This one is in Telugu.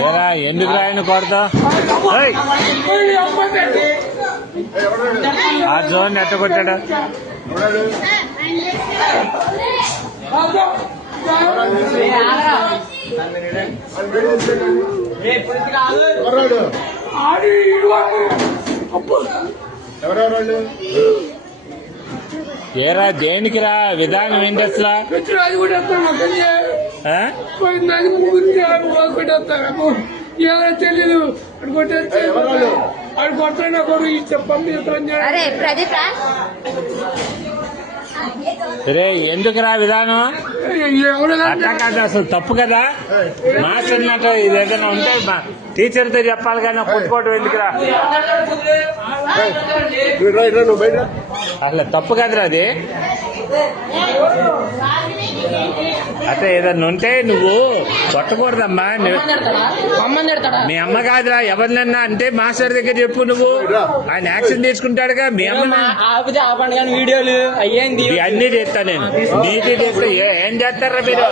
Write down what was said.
ఏరా ఎందుకు రాయను కొడతా ఆ జోన్ ఎట్ట కొట్టాడు ఏరా దేనికిరా విధానం ఏంటి అసలు తెలీదు అడు కొట్టాడు కొడు చెప్పండి రే ఎందుకురా విధానం అట్లా కాదు అసలు తప్పు కదా మాస్టర్ అన్నట్టు ఇది ఏదైనా ఉంటే టీచర్తో చెప్పాలి కానీ కొట్టుకోవడం ఎందుకురా అసలు తప్పు కదరా అది అట్లా ఏదన్నా ఉంటే నువ్వు కొట్టకూడదమ్మా మీ అమ్మ కాదురా ఎవరినన్నా అంటే మాస్టర్ దగ్గర చెప్పు నువ్వు ఆయన యాక్షన్ తీసుకుంటాడుగా మీ అమ్మ వీడియోలు అయ్యేంది అన్ని చేస్తా నేను నీటి చేస్తా ఏం చేస్తారా మీరు